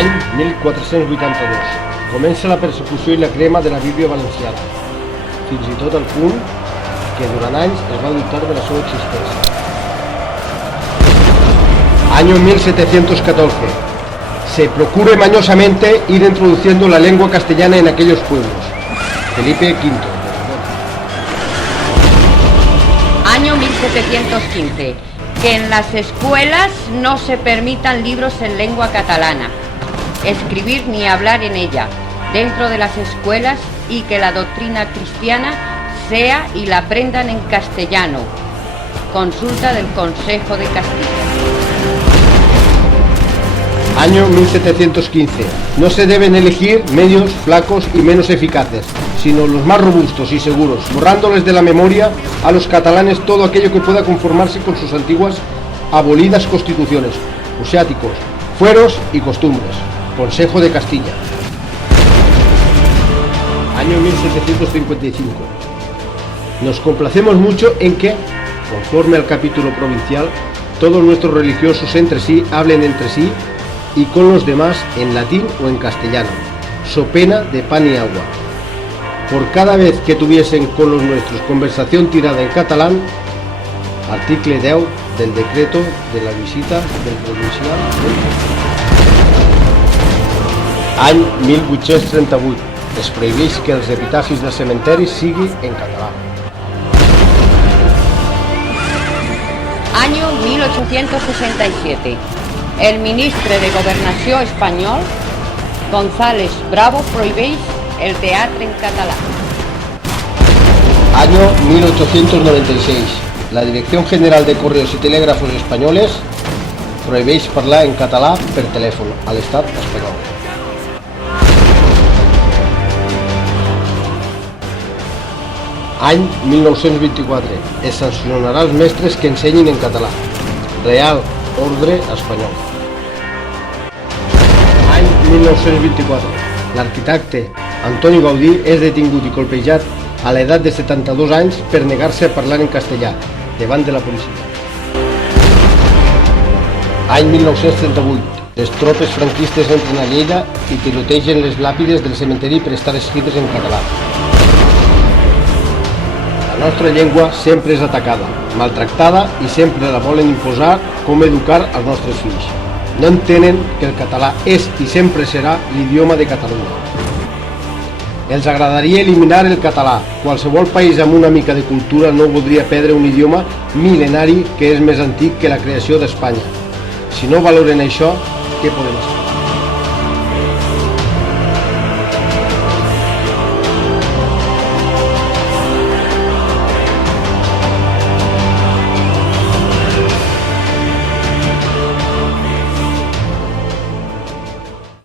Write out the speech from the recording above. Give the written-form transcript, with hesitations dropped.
Any 1482. Comença la persecució i la crema de la Bíblia valenciana, fins i tot al punt que durant anys es va dubtar de la seva existència. Año 1714. Se procura mañosamente ir introduciendo la lengua castellana en aquellos pueblos. Felipe V. Año 1715. Que en las escuelas no se permitan libros en lengua catalana, escribir ni hablar en ella dentro de las escuelas y que la doctrina cristiana sea y la aprendan en castellano. Consulta del Consejo de Castilla. Año 1715. No se deben elegir medios flacos y menos eficaces, sino los más robustos y seguros, borrándoles de la memoria a los catalanes todo aquello que pueda conformarse con sus antiguas abolidas constituciones, usiáticos, fueros y costumbres. Consejo de Castilla. Año 1755. Nos complacemos mucho en que, conforme al capítulo provincial, todos nuestros religiosos entre sí hablen entre sí y con los demás en latín o en castellano, so pena de pan y agua. Por cada vez que tuviesen con los nuestros conversación tirada en catalán, article 10 del decreto de la visita del provincial. Any 1838. Es prohibeix que els epitafis dels cementeris sigui en català. Año 1867. El ministre de Gobernació espanyol, González Bravo, prohibeix el teatre en català. Año 1896. La Dirección General de Correos y Telégrafos Españoles prohibeix parlar en català per telèfon a l'Estat espanyol. Any 1924. Es sancionarà els mestres que ensenyin en català. Real Ordre Espanyol. Any 1924. L'arquitecte Antoni Gaudí és detingut i colpejat a l'edat de 72 anys per negar-se a parlar en castellà davant de la policia. Any 1938. Les tropes franquistes entren a Lleida i tirotegen les làpides del cementeri per estar escrites en català. La nostra llengua sempre és atacada, maltractada i sempre la volen imposar com educar als nostres fills. No entenen que el català és i sempre serà l'idioma de Catalunya. Els agradaria eliminar el català. Qualsevol país amb una mica de cultura no voldria perdre un idioma mil·lenari que és més antic que la creació d'Espanya. Si no valoren això, què podem fer?